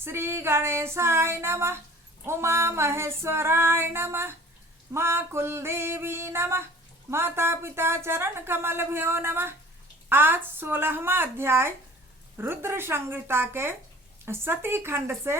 श्री गणेशाय नमः। उमा महेश्वराय नमः। माँ कुलदेवी नमः। माता पिता चरण कमल भ्यो नमः। आज 16वां अध्याय रुद्र संहिता के सती खंड से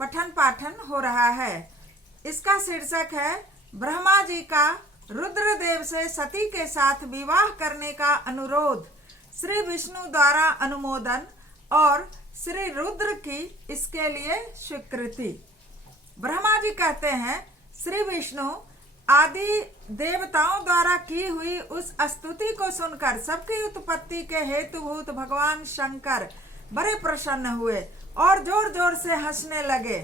पठन पाठन हो रहा है। इसका शीर्षक है ब्रह्मा जी का रुद्रदेव से सती के साथ विवाह करने का अनुरोध, श्री विष्णु द्वारा अनुमोदन और श्री रुद्र की इसके लिए स्वीकृति। ब्रह्मा जी कहते हैं, श्री विष्णु आदि देवताओं द्वारा की हुई उस स्तुति को सुनकर सबकी उत्पत्ति के हेतुभूत भगवान शंकर बड़े प्रसन्न हुए और जोर जोर से हंसने लगे।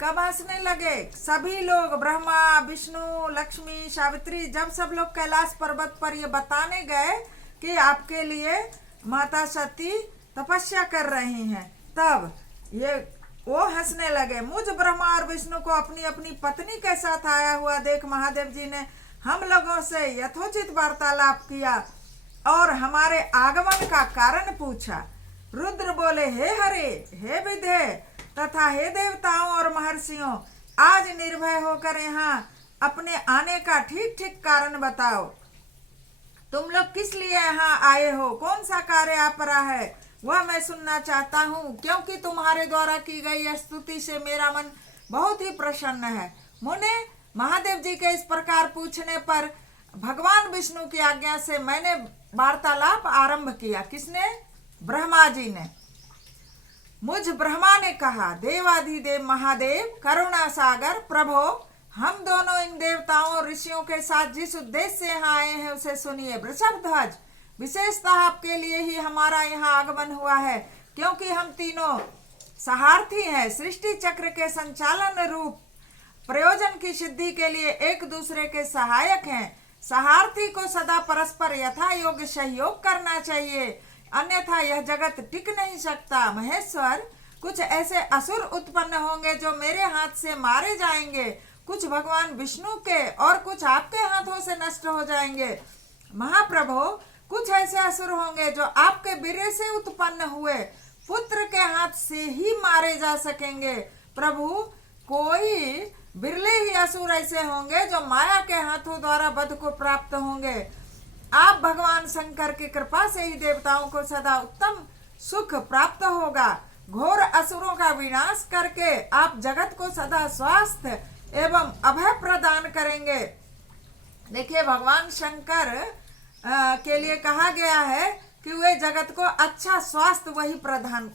कब हंसने लगे? सभी लोग, ब्रह्मा, विष्णु, लक्ष्मी, सावित्री, जब सब लोग कैलाश पर्वत पर ये बताने गए कि आपके लिए माता सती तपस्या कर रही हैं, तब ये वो हंसने लगे। मुझ ब्रह्मा और विष्णु को अपनी अपनी पत्नी के साथ आया हुआ देख महादेव जी ने हम लोगों से यथोचित वार्तालाप किया और हमारे आगमन का कारण पूछा। रुद्र बोले, हे हरे, हे विधे तथा हे देवताओं और महर्षियों, आज निर्भय होकर यहाँ अपने आने का ठीक ठीक कारण बताओ। तुम लोग किस लिए यहाँ आए हो? कौन सा कार्य आप रहा है वह मैं सुनना चाहता हूँ, क्योंकि तुम्हारे द्वारा की गई स्तुति से मेरा मन बहुत ही प्रसन्न है। मुने, महादेव जी के इस प्रकार पूछने पर भगवान विष्णु की आज्ञा से मैंने वार्तालाप आरंभ किया। किसने? ब्रह्मा जी ने। मुझ ब्रह्मा ने कहा, देवाधिदेव महादेव, करुणा सागर प्रभो, हम दोनों इन देवताओं और ऋषियों के साथ जिस उद्देश्य से यहाँ आए हैं उसे सुनिए। वृषभध्वज, विशेषतः आपके लिए ही हमारा यहाँ आगमन हुआ है, क्योंकि हम तीनों सहार्थी हैं। सृष्टि चक्र के संचालन रूप प्रयोजन की सिद्धि के लिए एक दूसरे के सहायक हैं। सहार्थी को सदा परस्पर यथा योग्य सहयोग करना चाहिए, अन्यथा यह जगत टिक नहीं सकता। महेश्वर, कुछ ऐसे असुर उत्पन्न होंगे जो मेरे हाथ से मारे जाएंगे, कुछ भगवान विष्णु के और कुछ आपके हाथों से नष्ट हो जाएंगे। महाप्रभु, कुछ ऐसे असुर होंगे जो आपके वीर्य से उत्पन्न हुए पुत्र के हाथ से ही मारे जा सकेंगे। प्रभु, कोई बिरले ही असुर ऐसे होंगे जो माया के हाथों द्वारा वध को प्राप्त होंगे। आप भगवान शंकर की कृपा से ही देवताओं को सदा उत्तम सुख प्राप्त होगा। घोर असुरों का विनाश करके आप जगत को सदा स्वास्थ्य एवं अभय प्रदान करेंगे। देखिए, भगवान शंकर के लिए कहा गया है कि वे जगत को अच्छा स्वास्थ्य वही प्रदान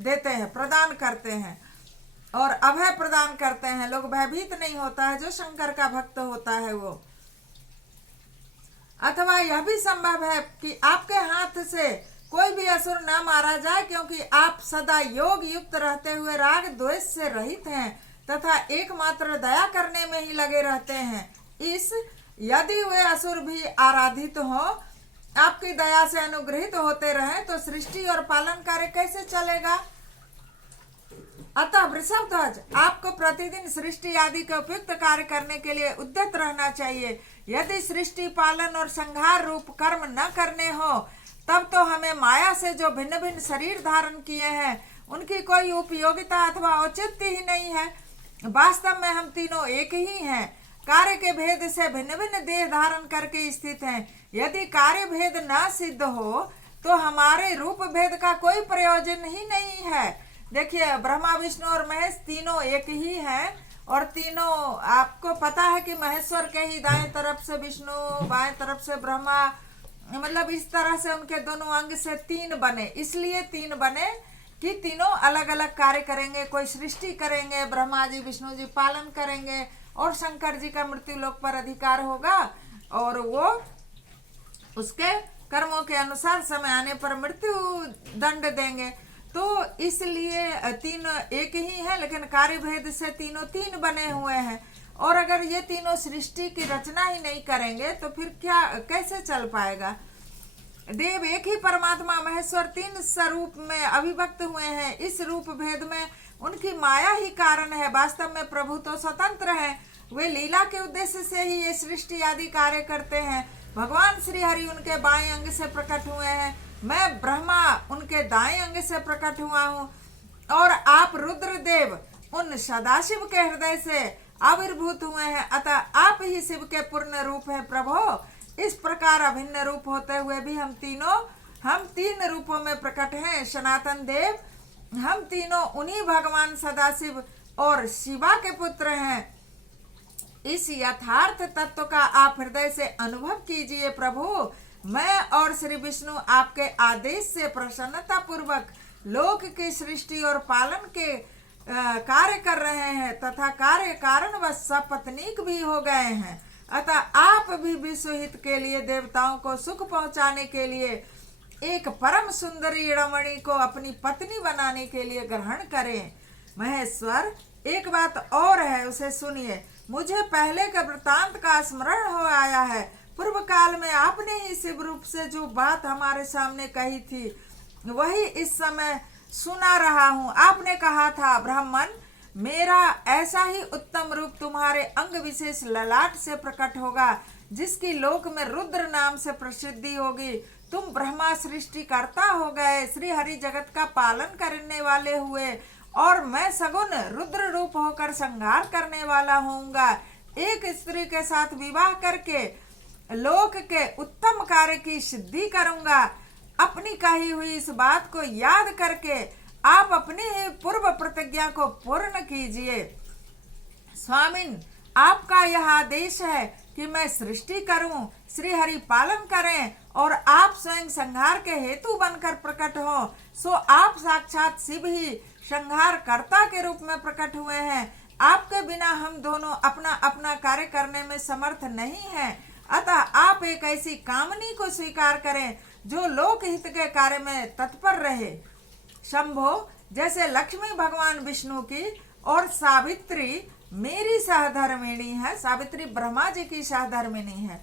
देते हैं, प्रदान करते हैं और अभय प्रदान करते हैं। लोग भयभीत नहीं होता है जो शंकर का भक्त होता है वो। अथवा यह भी संभव है कि आपके हाथ से कोई भी असुर न मारा जाए, क्योंकि आप सदा योग युक्त रहते हुए राग द्वेष से रहित हैं तथा एकमात्र दया करने में ही लगे रहते हैं। यदि वे असुर भी आराधित हो, आपकी दया से अनुग्रहित होते रहें, तो सृष्टि और पालन कार्य कैसे चलेगा? अतः वृषभध्वज, आपको प्रतिदिन सृष्टि आदि के उपयुक्त कार्य करने के लिए उद्यत रहना चाहिए। यदि सृष्टि पालन और संहार रूप कर्म न करने हो, तब तो हमें माया से जो भिन्न भिन्न शरीर धारण किए हैं उनकी कोई उपयोगिता अथवा औचित्य ही नहीं है। वास्तव में हम तीनों एक ही हैं, कार्य के भेद से भिन्न भिन्न देह धारण करके स्थित हैं। यदि कार्य भेद न सिद्ध हो तो हमारे रूप भेद का कोई प्रयोजन ही नहीं है। देखिए, ब्रह्मा, विष्णु और महेश तीनों एक ही हैं और तीनों, आपको पता है कि महेश्वर के ही दाएं तरफ से विष्णु, बाएं तरफ से ब्रह्मा, मतलब इस तरह से उनके दोनों अंग से तीन बने। इसलिए तीन बने कि तीनों अलग अलग कार्य करेंगे। कोई सृष्टि करेंगे, ब्रह्मा जी विष्णु जी पालन करेंगे और शंकर जी का मृत्यु लोक पर अधिकार होगा और वो उसके कर्मों के अनुसार समय आने पर मृत्यु दंड देंगे। तो इसलिए तीन एक ही है, लेकिन कार्य भेद से तीनों तीन बने हुए हैं। और अगर ये तीनों सृष्टि की रचना ही नहीं करेंगे तो फिर क्या, कैसे चल पाएगा? देव एक ही परमात्मा महेश्वर तीन स्वरूप में अभिव्यक्त हुए हैं। इस रूप भेद में उनकी माया ही कारण है। वास्तव में प्रभु तो स्वतंत्र हैं, वे लीला के उद्देश्य से ही ये सृष्टि आदि कार्य करते हैं। भगवान श्री हरि उनके बाएं अंग से प्रकट हुए हैं, मैं ब्रह्मा उनके दाएं अंग से प्रकट हुआ हूँ। और आप रुद्रदेव उन सदाशिव के हृदय से आविर्भूत हुए हैं, अतः आप ही शिव के पूर्ण रूप हैं प्रभो। इस प्रकार अभिन्न रूप होते हुए भी हम तीन रूपों में प्रकट हैं। सनातन देव, हम तीनों उन्हीं भगवान सदाशिव और शिवा के पुत्र हैं। इस यथार्थ तत्व का आप हृदय से अनुभव कीजिए प्रभु। मैं और श्री विष्णु आपके आदेश से प्रसन्नता पूर्वक लोक की सृष्टि और पालन के कार्य कर रहे हैं तथा कार्य कारणवश सपत्नीक भी हो गए हैं। अतः आप भी विश्व हित के लिए देवताओं को सुख पहुंचाने के लिए एक परम सुंदरी रमणी को अपनी पत्नी बनाने के लिए ग्रहण करें। महेश्वर, एक बात और है, उसे सुनिए। मुझे पहले के वृतांत का स्मरण हो आया है। पूर्व काल में आपने ही शिव रूप से जो बात हमारे सामने कही थी वही इस समय सुना रहा हूँ। आपने कहा था, ब्राह्मण, मेरा ऐसा ही उत्तम रूप तुम्हारे अंग विशेष ललाट से प्रकट होगा जिसकी लोक में रुद्र नाम से प्रसिद्धि होगी। तुम ब्रह्मा सृष्टि करता हो गए, श्री हरि जगत का पालन करने वाले हुए और मैं सगुन रुद्र रूप होकर संहार करने वाला होऊंगा। एक स्त्री के साथ विवाह करके लोक के उत्तम कार्य की सिद्धि करूंगा। अपनी कही हुई इस बात को याद करके आप अपनी ही पूर्व प्रतिज्ञा को पूर्ण कीजिए। स्वामिन, आपका यह आदेश है कि मैं सृष्टि करूं, श्री हरि पालन करें और आप स्वयं संहार के हेतु बनकर प्रकट हो। सो आप साक्षात शिव ही संहार कर्ता के रूप में प्रकट हुए हैं। आपके बिना हम दोनों अपना अपना कार्य करने में समर्थ नहीं हैं। अतः आप एक ऐसी कामनी को स्वीकार करें जो लोक हित के कार्य में तत्पर रहे। शंभो, जैसे लक्ष्मी भगवान विष्णु की और सावित्री मेरी सहधर्मिणी है, सावित्री ब्रह्मा जी की सहधर्मिणी है,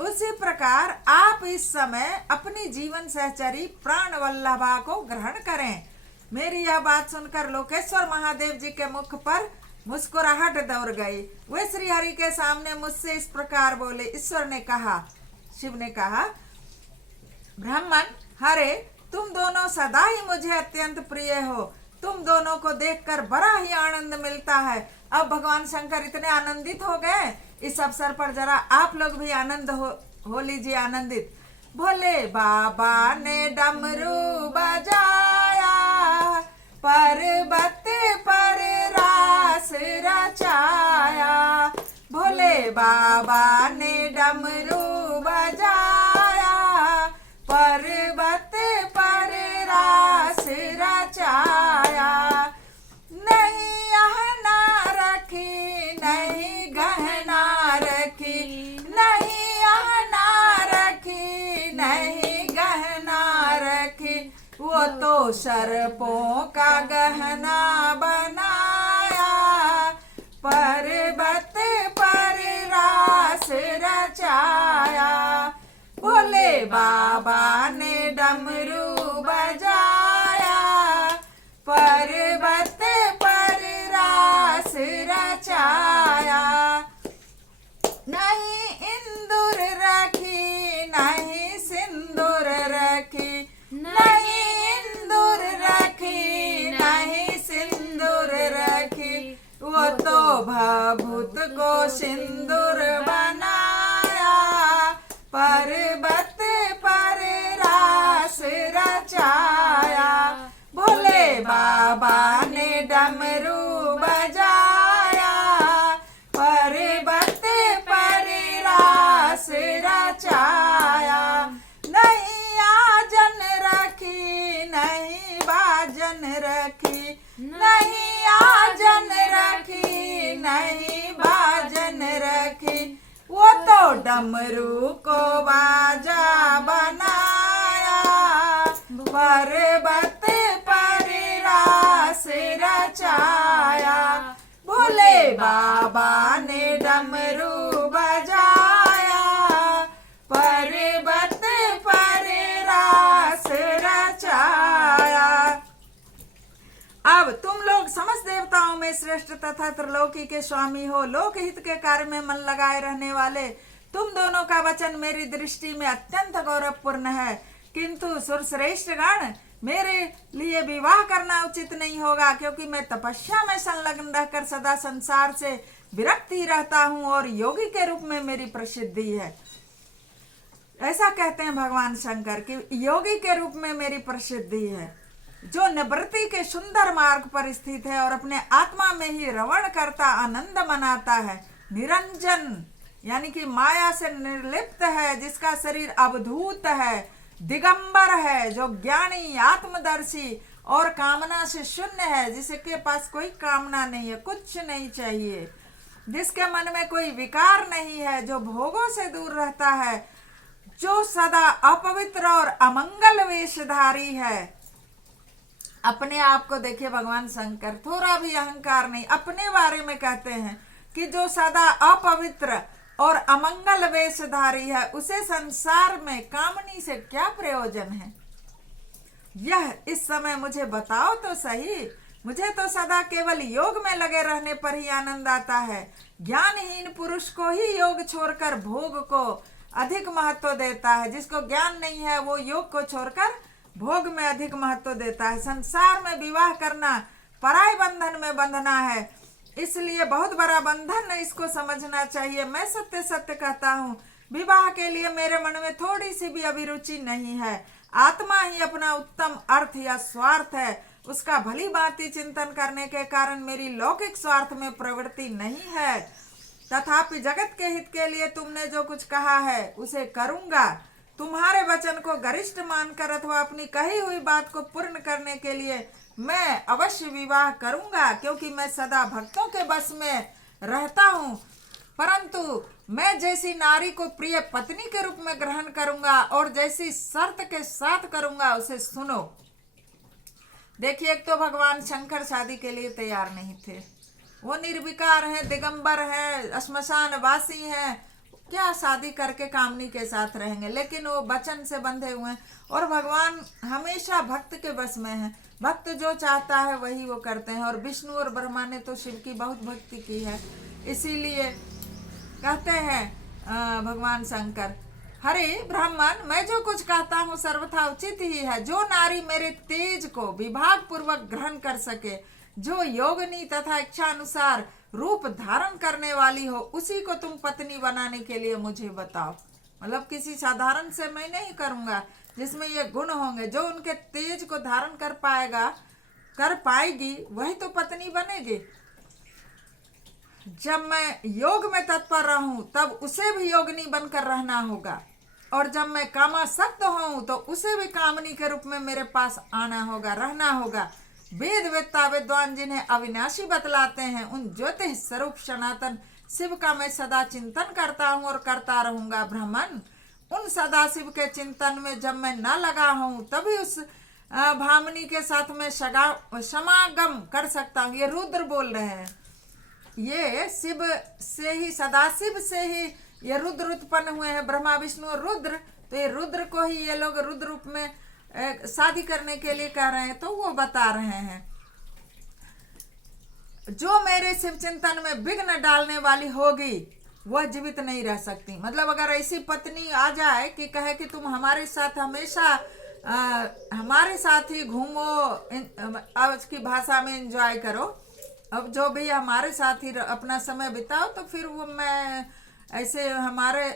उसी प्रकार आप इस समय अपनी जीवन सहचरी प्राण वल्लभा को ग्रहण करें। मेरी यह बात सुनकर लोकेश्वर महादेव जी के मुख पर मुस्कुराहट दौड़ गई। वे श्री हरि के सामने मुझसे इस प्रकार बोले। ईश्वर ने कहा, शिव ने कहा, ब्राह्मण, हरे, तुम दोनों सदा ही मुझे अत्यंत प्रिय हो। तुम दोनों को देखकर बड़ा ही आनंद मिलता है। अब भगवान शंकर इतने आनंदित हो गए, इस अवसर पर जरा आप लोग भी आनंद हो लीजिए, आनंदित। भोले बाबा ने डमरू बजाया, पर्वत पर रास रचाया। भोले बाबा ने डमरू बजाया, पर्वत पर रास रचाया। नहीं आहना रखी, नहीं गहना रखी, नहीं आहना रखी, नहीं गहना रखी। वो तो सर्पों का गहना बनाया, पर्वत पर रास रचाया। भोले बाबा ने डमरू बजाया, पर्वत पर रास रचाया। नहीं इंदुर रखी, नहीं सिंदूर रखी, नहीं इंदुर रखी, नहीं सिंदूर रखी। वो तो भभूत को सिंदूर बनाया, पर्वत पर रास रचाया। भोले बाबा ने डमरू बजाया, पर्वत पर रास रचाया। नहीं आजन रखी, नहीं बाजन रखी, नहीं आजन रखी, नहीं बाजन रखी। वो तो डमरू को बाजा बनाया, पर्वत पर रास रचाया। भोले बाबा ने डमरू बजाया, पर्वत पर रास रचाया। अब तुम लोग समस्त देवताओं में श्रेष्ठ तथा त्रिलोकी के स्वामी हो, लोक हित के कार्य में मन लगाए रहने वाले तुम दोनों का वचन मेरी दृष्टि में अत्यंत गौरवपूर्ण है। किंतु सुरश्रेष्ठ गण, मेरे लिए विवाह करना उचित नहीं होगा, क्योंकि मैं तपस्या में संलग्न रहकर सदा संसार से विरक्त ही रहता हूँ और योगी के रूप में मेरी प्रसिद्धि है। ऐसा कहते हैं भगवान शंकर कि योगी के रूप में मेरी प्रसिद्धि है, जो निवृत्ति के सुंदर मार्ग पर स्थित है और अपने आत्मा में ही रवण करता आनंद मनाता है। निरंजन यानी कि माया से निर्लिप्त है, जिसका शरीर अवधूत है, दिगंबर है, जो ज्ञानी आत्मदर्शी और कामना से शून्य है, जिसके पास कोई कामना नहीं है, कुछ नहीं चाहिए, जिसके मन में कोई विकार नहीं है, जो भोगों से दूर रहता है, जो सदा अपवित्र और अमंगल वेशधारी है। अपने आप को देखिए, भगवान शंकर थोड़ा भी अहंकार नहीं, अपने बारे में कहते हैं कि जो सदा अपवित्र और अमंगल वेशधारी है, उसे संसार में कामनी से क्या प्रयोजन है। यह इस समय मुझे बताओ तो सही। मुझे तो सदा केवल योग में लगे रहने पर ही आनंद आता है। ज्ञानहीन पुरुष को ही योग छोड़कर भोग को अधिक महत्व देता है। जिसको ज्ञान नहीं है वो योग को छोड़कर भोग में अधिक महत्व देता है। संसार में विवाह करना पराय बंधन में बंधना है, इसलिए बहुत बड़ा बंधन है, इसको समझना चाहिए। मैं सत्य सत्य कहता हूँ, विवाह के लिए मेरे मन में थोड़ी सी भी अभिरुचि नहीं है। आत्मा ही अपना उत्तम अर्थ या स्वार्थ है, उसका भली भांति चिंतन करने के कारण मेरी लौकिक स्वार्थ में प्रवृत्ति नहीं है। तथापि जगत के हित के लिए तुमने जो कुछ कहा है उसे करूंगा। तुम्हारे वचन को गरिष्ठ मानकर अथवा अपनी कही हुई बात को पूर्ण करने के लिए मैं अवश्य विवाह करूंगा, क्योंकि मैं सदा भक्तों के बस में रहता हूँ। परंतु मैं जैसी नारी को प्रिय पत्नी के रूप में ग्रहण करूंगा और जैसी शर्त के साथ करूंगा उसे सुनो। देखिए, एक तो भगवान शंकर शादी के लिए तैयार नहीं थे। वो निर्विकार हैं, दिगंबर हैं, श्मशान वासी हैं, क्या शादी करके कामनी के साथ रहेंगे। लेकिन वो वचन से बंधे हुए हैं और भगवान हमेशा भक्त के बस में है। भक्त जो चाहता है वही वो करते हैं। और विष्णु और ब्रह्मा ने तो शिव की बहुत भक्ति की है, इसीलिए कहते हैं भगवान शंकर, हरे ब्राह्मण, मैं जो कुछ कहता हूँ सर्वथा उचित ही है। जो नारी मेरे तेज को विभाग पूर्वक ग्रहण कर सके, जो योगनी तथा इच्छा अनुसार रूप धारण करने वाली हो, उसी को तुम पत्नी बनाने के लिए मुझे बताओ। मतलब किसी साधारण से मैं नहीं करूंगा, जिसमें ये गुण होंगे। जो उनके तेज को धारण कर पाएगा, कर पाएगी, वही तो पत्नी बनेगी। जब मैं योग में तत्पर रहूं तब उसे भी योगिनी बनकर रहना होगा, और जब मैं कामासक्त हूं तो उसे भी कामनी के रूप में मेरे पास आना होगा, रहना होगा। वेद वेत्ता विद्वान जिन्हें अविनाशी बतलाते हैं, उन ज्योतिष स्वरूप सनातन शिव का मैं सदा चिंतन करता हूँ और करता रहूंगा। ब्राह्मण, उन सदाशिव के चिंतन में जब मैं न लगा हूँ तभी उस भामिनी के साथ में समागम कर सकता हूँ। ये रुद्र बोल रहे हैं, ये शिव से ही, सदाशिव से ही ये रुद्र उत्पन्न हुए हैं, ब्रह्मा विष्णु और रुद्र। तो ये रुद्र को ही ये लोग रुद्र रूप में शादी करने के लिए कह रहे हैं। तो वो बता रहे हैं, जो मेरे शिव चिंतन में विघ्न डालने वाली होगी वह जीवित नहीं रह सकती। मतलब अगर ऐसी पत्नी आ जाए कि कहे कि तुम हमारे साथ हमेशा हमारे साथ ही घूमो, आज की भाषा में एंजॉय करो, अब जो भी हमारे साथ ही अपना समय बिताओ, तो फिर वो मैं ऐसे हमारे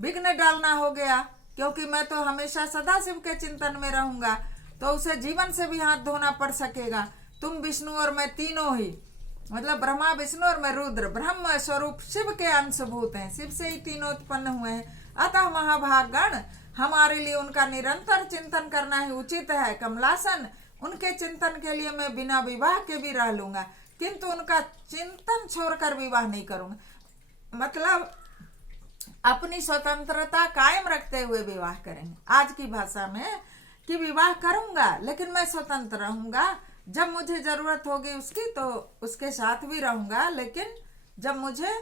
विघ्न डालना हो गया, क्योंकि मैं तो हमेशा सदाशिव के चिंतन में रहूंगा, तो उसे जीवन से भी हाथ धोना पड़ सकेगा। तुम विष्णु और मैं तीनों ही, मतलब ब्रह्मा विष्णु और मैं रुद्र, ब्रह्म स्वरूप शिव के अंशभूत हैं, शिव से ही तीनों उत्पन्न हुए हैं। अतः महाभागगण, हमारे लिए उनका निरंतर चिंतन करना ही उचित है। कमलासन, उनके चिंतन के लिए मैं बिना विवाह के भी रह लूंगा, किंतु उनका चिंतन छोड़कर विवाह नहीं करूंगा। मतलब अपनी स्वतंत्रता कायम रखते हुए विवाह करेंगे। आज की भाषा में कि विवाह करूंगा लेकिन मैं स्वतंत्र रहूंगा, जब मुझे जरूरत होगी उसकी तो उसके साथ भी रहूंगा, लेकिन जब मुझे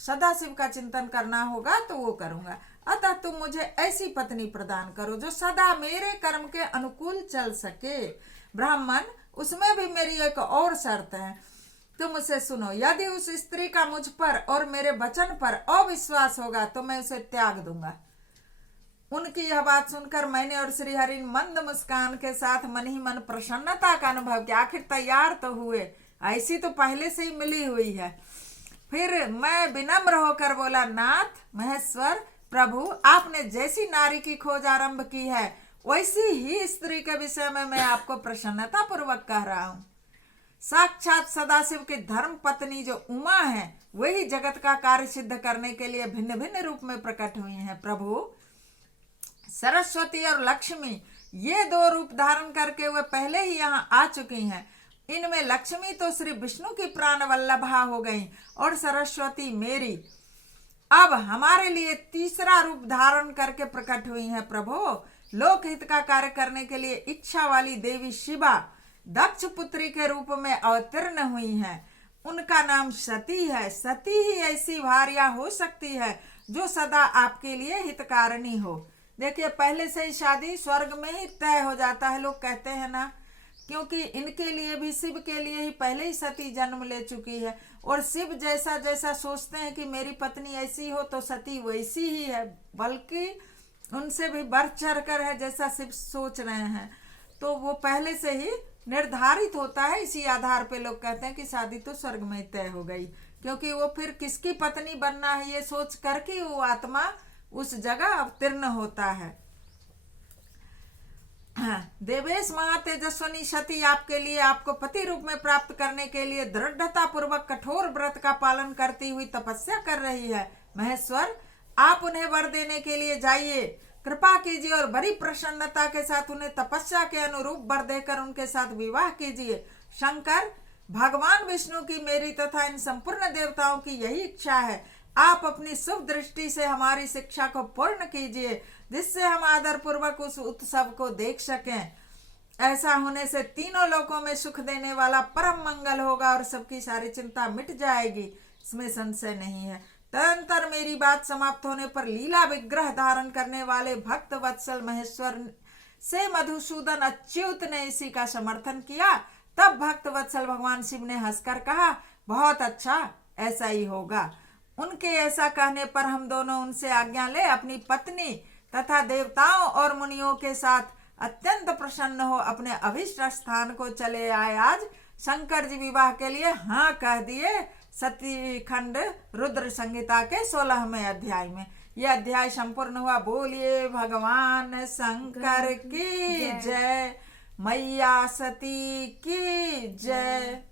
सदाशिव का चिंतन करना होगा तो वो करूंगा। अतः तुम मुझे ऐसी पत्नी प्रदान करो जो सदा मेरे कर्म के अनुकूल चल सके। ब्राह्मण, उसमें भी मेरी एक और शर्त है, तुम उसे सुनो। यदि उस स्त्री का मुझ पर और मेरे वचन पर अविश्वास होगा तो मैं उसे त्याग दूंगा। उनकी यह बात सुनकर मैंने और श्री हरि मंद मुस्कान के साथ मन ही मन प्रसन्नता का अनुभव किया। आखिर तैयार तो हुए, ऐसी तो पहले से ही मिली हुई है। फिर मैं विनम्र होकर बोला, नाथ महेश्वर प्रभु, आपने जैसी नारी की खोज आरंभ की है वैसी ही स्त्री के विषय में मैं आपको प्रसन्नता पूर्वक कह रहा हूँ। साक्षात सदाशिव की धर्म पत्नी जो उमा है वही जगत का कार्य सिद्ध करने के लिए भिन्न भिन्न रूप में प्रकट हुई हैं। प्रभु सरस्वती और लक्ष्मी ये दो रूप धारण करके वे पहले ही यहाँ आ चुकी हैं। इनमें लक्ष्मी तो श्री विष्णु की प्राण वल्लभा हो गई और सरस्वती मेरी अब हमारे लिए तीसरा रूप धारण करके प्रकट हुई हैं। प्रभु लोकहित का कार्य करने के लिए इच्छा वाली देवी शिवा दक्ष पुत्री के रूप में अवतीर्ण हुई हैं। उनका नाम सती है। सती ही ऐसी भार्या हो सकती है जो सदा आपके लिए हितकारिणी हो। देखिए पहले से ही शादी स्वर्ग में ही तय हो जाता है, लोग कहते हैं ना, क्योंकि इनके लिए भी शिव के लिए ही पहले ही सती जन्म ले चुकी है। और शिव जैसा जैसा सोचते हैं कि मेरी पत्नी ऐसी हो तो सती वैसी ही है, बल्कि उनसे भी बढ़ चढ़ कर है जैसा शिव सोच रहे हैं। तो वो पहले से ही निर्धारित होता है। इसी आधार पे लोग कहते हैं कि शादी तो स्वर्ग में तय हो गई, क्योंकि वो फिर किसकी पत्नी बनना है ये सोच करके वो आत्मा उस जगह अवतीर्ण होता है। देवेश महातेजस्वनी सती आपके लिए आपको पति रूप में प्राप्त करने के लिए दृढ़ता पूर्वक कठोर व्रत का पालन करती हुई तपस्या कर रही है। महेश्वर आप उन्हें वर देने के लिए जाइए, कृपा कीजिए और बड़ी प्रसन्नता के साथ उन्हें तपस्या के अनुरूप वर देकर उनके साथ विवाह कीजिए। शंकर भगवान विष्णु की मेरी तथा इन संपूर्ण देवताओं की यही इच्छा है। आप अपनी शुभ दृष्टि से हमारी शिक्षा को पूर्ण कीजिए जिससे हम आदर पूर्वक उस उत्सव को देख सकें। ऐसा होने से तीनों लोकों में सुख देने वाला परम मंगल होगा और सबकी सारी चिंता मिट जाएगी, इसमें संशय नहीं है। तदंतर मेरी बात समाप्त होने पर लीला विग्रह धारण करने वाले भक्त वत्सल महेश्वर से मधुसूदन अच्युत ने इसी का समर्थन किया। तब भक्त वत्सल भगवान शिव ने हंसकर कहा, बहुत अच्छा, ऐसा ही होगा। उनके ऐसा कहने पर हम दोनों उनसे आज्ञा ले अपनी पत्नी तथा देवताओं और मुनियों के साथ अत्यंत प्रसन्न हो अपने अभिष्ट स्थान को चले आए। आज शंकर जी विवाह के लिए हाँ कह दिए। सती खंड रुद्र संहिता के 16वें अध्याय में यह अध्याय संपूर्ण हुआ। बोलिए भगवान शंकर की जय, मैया सती की जय।